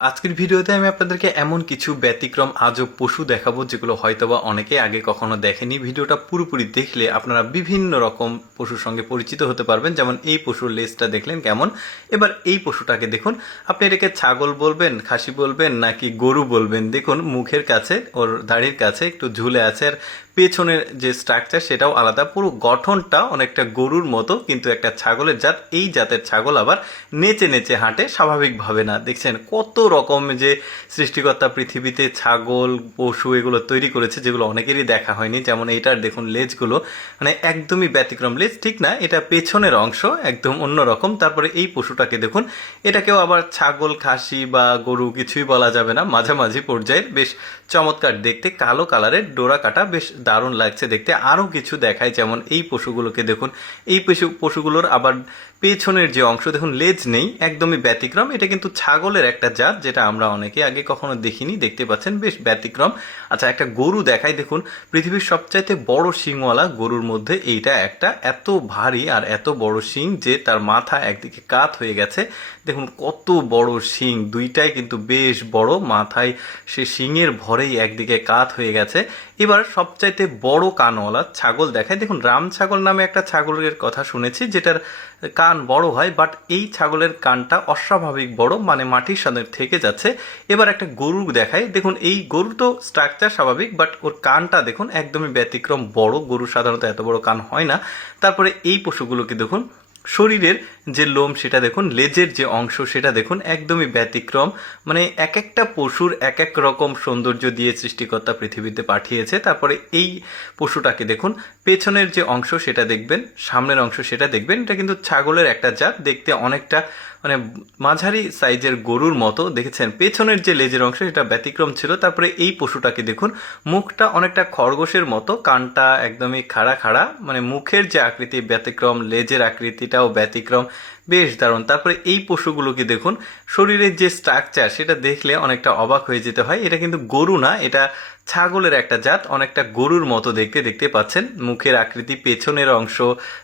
আজকের ভিডিওতে আমি আপনাদেরকে এমন কিছু ব্যতিক্রম আজব পশু দেখাবো, যেগুলো হয়তোবা অনেকে আগে কখনো দেখেনি। ভিডিওটা পুরোপুরি দেখলে আপনারা বিভিন্ন রকম পশুর সঙ্গে পরিচিত হতে পারবেন। যেমন এই পশুর লেজটা দেখলেন কেমন। এবার এই পশুটাকে দেখুন। আপনি এটাকে ছাগল বলবেন, খাসি বলবেন, নাকি গরু বলবেন? দেখুন, মুখের কাছে, ওর দাড়ির কাছে একটু ঝুলে আছে। আর পেছনের যে স্ট্রাকচার সেটাও আলাদা। পুরো গঠনটা অনেকটা গরুর মতো, কিন্তু একটা ছাগলের জাত। এই জাতের ছাগল আবার নেচে নেচে হাঁটে, স্বাভাবিকভাবে না। দেখছেন কত রকম যে সৃষ্টিকর্তা পৃথিবীতে ছাগল, পশু এগুলো তৈরি করেছে, যেগুলো অনেকেরই দেখা হয়নি। যেমন এইটার দেখুন লেজগুলো মানে একদমই ব্যতিক্রম লেজ, ঠিক না? এটা পেছনের অংশ, একদম অন্যরকম তারপরে এই পশুটাকে দেখুন, এটাকেও আবার ছাগল, খাসি বা গরু কিছুই বলা যাবে না। মাঝামাঝি পর্যায়ের বেশ চমৎকার দেখতে, কালো কালারের ডোরা কাটা বেশ দারুণ লাগছে দেখতে। আরও কিছু দেখায় যেমন এই পশুগুলোকে দেখুন। এই পশু, পশুগুলোর আবার পেছনের যে অংশ, দেখুন, লেজ নেই, একদমই ব্যতিক্রম। এটা কিন্তু ছাগলের একটা জাত, যেটা আমরা অনেকে আগে কখনো দেখিনি, দেখতে পাচ্ছেন, বেশ ব্যতিক্রম। আচ্ছা একটা গরু দেখাই, দেখুন। পৃথিবীর সবচাইতে বড় শিংওয়ালা গরুর মধ্যে এইটা একটা। এত ভারী আর এত বড় শিং যে তার মাথা একদিকে কাত হয়ে গেছে। দেখুন, কত বড় শিং, দুইটাই কিন্তু বেশ বড়। মাথায় সে শিংয়ের ভরেই একদিকে কাত হয়ে গেছে। এবার সবচাইতে বড় কানওয়ালা ছাগল দেখায়। দেখুন, রাম ছাগল নামে একটা ছাগলের কথা শুনেছি, যেটার কান বড় হয় বাট এই ছাগলের কানটা অস্বাভাবিক বড় মানে মাটির সাথে থেকে যাচ্ছে। এবার একটা গরু দেখায়। দেখুন, এই গরু তো স্ট্রাকচার স্বাভাবিক বাট ওর কানটা দেখুন, একদমই ব্যতিক্রম বড়। গরু সাধারণত এত বড় কান হয় না। তারপরে এই পশুগুলোকে দেখুন শরীরের যে লোম, সেটা দেখুন, লেজের যে অংশ, সেটা দেখুন, একদমই ব্যতিক্রম। মানে এক একটা পশুর এক এক রকম সৌন্দর্য দিয়ে সৃষ্টিকর্তা পৃথিবীতে পাঠিয়েছে। তারপরে এই পশুটাকে দেখুন পেছনের যে অংশ সেটা দেখবেন, সামনের অংশ সেটা দেখবেন। এটা কিন্তু ছাগলের একটা জাত, দেখতে অনেকটা মানে মাঝারি সাইজের গরুর মতো। দেখেছেন, পেছনের যে লেজের অংশ সেটা ব্যতিক্রম ছিল। তারপরে এই পশুটাকে দেখুন, মুখটা অনেকটা খরগোশের মতো, কানটা একদমই খাড়া খাড়া মানে মুখের যে আকৃতি ব্যতিক্রম, লেজের আকৃতিটাও ব্যতিক্রম, বেশ দারুণ। তারপরে এই পশুগুলোকে দেখুন, শরীরের যে স্ট্রাকচার সেটা দেখলে অনেকটা অবাক হয়ে যেতে হয়। এটা কিন্তু গরু না, এটা ছাগলের একটা জাত, অনেকটা গরুর মতো দেখতে দেখতে পাচ্ছেন মুখের আকৃতি, পেছনের অংশ,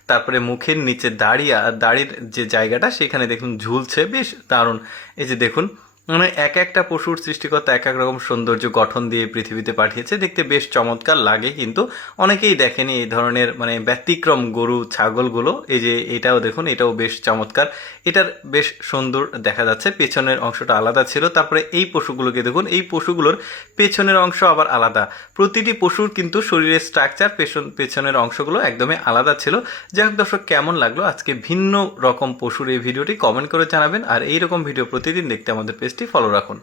তারপরে মুখের নিচে দাড়ি দাড়ির যে জায়গাটা, সেখানে দেখুন ঝুলছে, বেশ দারুণ। এই যে দেখুন মানে এক একটা পশুর সৃষ্টিকর্তা এক এক রকম সৌন্দর্য গঠন দিয়ে পৃথিবীতে পাঠিয়েছে। দেখতে বেশ চমৎকার লাগে কিন্তু অনেকেই দেখেনি এই ধরনের মানে ব্যতিক্রম গরু, ছাগলগুলো। এই যে এটাও দেখুন, এটাও বেশ চমৎকার। এটার বেশ সুন্দর দেখা যাচ্ছে, পেছনের অংশটা আলাদা ছিল। তারপরে এই পশুগুলোকে দেখুন, এই পশুগুলোর পেছনের অংশ আবার আলাদা। প্রতিটি পশুর কিন্তু শরীরের স্ট্রাকচার পেছন, পেছনের অংশগুলো একদমই আলাদা ছিল। যাই হোক দর্শক, কেমন লাগল? আজকে ভিন্ন রকম পশুর এই ভিডিওটি কমেন্ট করে জানাবেন। আর এই রকম ভিডিও প্রতিদিন দেখতে আমাদের পেজটি ফলো রাখুন।